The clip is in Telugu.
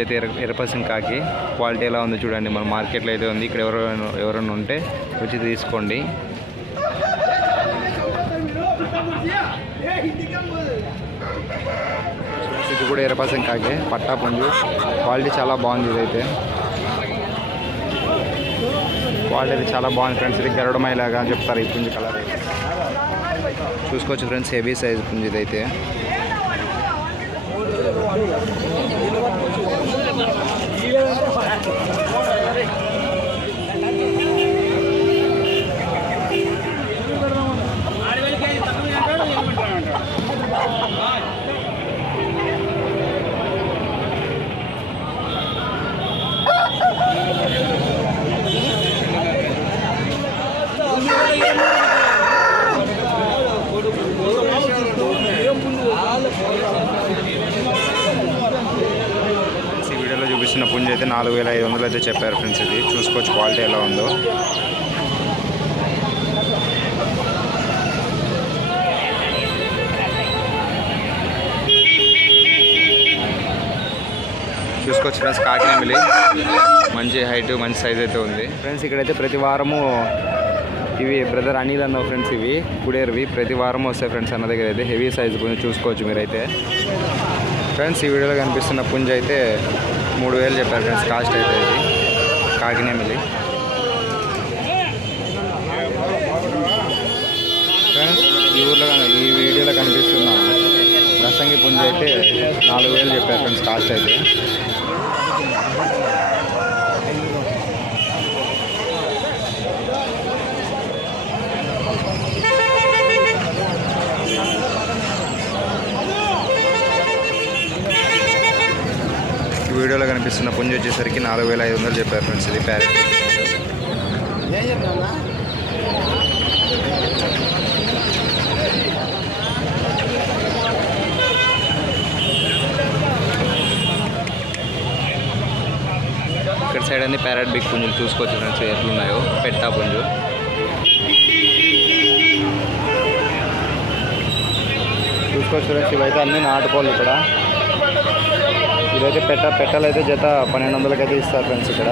అయితే ఎర ఎరపసం కాకి. క్వాలిటీ ఎలా ఉందో చూడండి. మన మార్కెట్లో అయితే ఉంది. ఇక్కడ ఎవరైనా ఎవరైనా ఉంటే వచ్చి తీసుకోండి. ఇది కూడా ఎరపసం కాకే పట్టా పుంజు. క్వాలిటీ చాలా బాగుంది ఇదైతే. క్వాలిటీ అయితే చాలా బాగుంది ఫ్రెండ్స్. ఇది గరుడమైలాగా అని చెప్తారు ఈ పుంజు కలర్ అయితే. చూసుకోవచ్చు ఫ్రెండ్స్ హెవీ సైజ్ పుంజు ఇదైతే ఫ్రెండ్స్ చిన్న పుంజ అయితే నాలుగు వేల ఐదు వందలు అయితే చెప్పారు ఫ్రెండ్స్ ఇది. చూసుకోవచ్చు క్వాలిటీ ఎలా ఉందో. చూసుకోవచ్చు ఫ్రెండ్స్ కాకినమిలి మంచి హైట్ మంచి సైజ్ అయితే ఉంది. ఫ్రెండ్స్ ఇక్కడైతే ప్రతి వారము ఇవి బ్రదర్ అనిల్ అన్న ఫ్రెండ్స్ ఇవి. కుడేరువి. ప్రతి వారం వస్తాయి ఫ్రెండ్స్ అన్న దగ్గర అయితే. హెవీ సైజ్ కొంచెం చూసుకోవచ్చు మీరైతే. ఫ్రెండ్స్ ఈ వీడియోలో కనిపిస్తున్న పుంజ అయితే మూడు వేలు చెప్పారు ఫ్రెండ్స్ కాస్ట్ అయితే ఇది కాకినేమిలి ఫ్రెండ్స్ ఈ ఊర్లో ఈ వీడియోలో కనిపిస్తున్న రసంగి పుంజ అయితే నాలుగు వేలు చెప్పారు ఫ్రెండ్స్ కాస్ట్ అయితే. వీడియోలో కనిపిస్తున్న పుంజ వచ్చేసరికి నాలుగు వేల ఐదు వందలు చెప్పారు ఫ్రెండ్స్. ఇది ప్యారెట్. ఇక్కడ సైడ్ అన్ని ప్యారెట్ బిగ్ పుంజులు చూసుకోవచ్చు ఫ్రెండ్స్ ఎట్లున్నాయో. పెట్టా పుంజు. చూసుకోవచ్చు ఫ్రెండ్స్ ఇవైతే అన్ని నాటుకోవాలి ఇక్కడ. ఇదైతే పెట్ట పెట్టాలైతే జత పన్నెండు వందలకైతే ఇస్తారు ఫ్రెండ్స్ ఇక్కడ.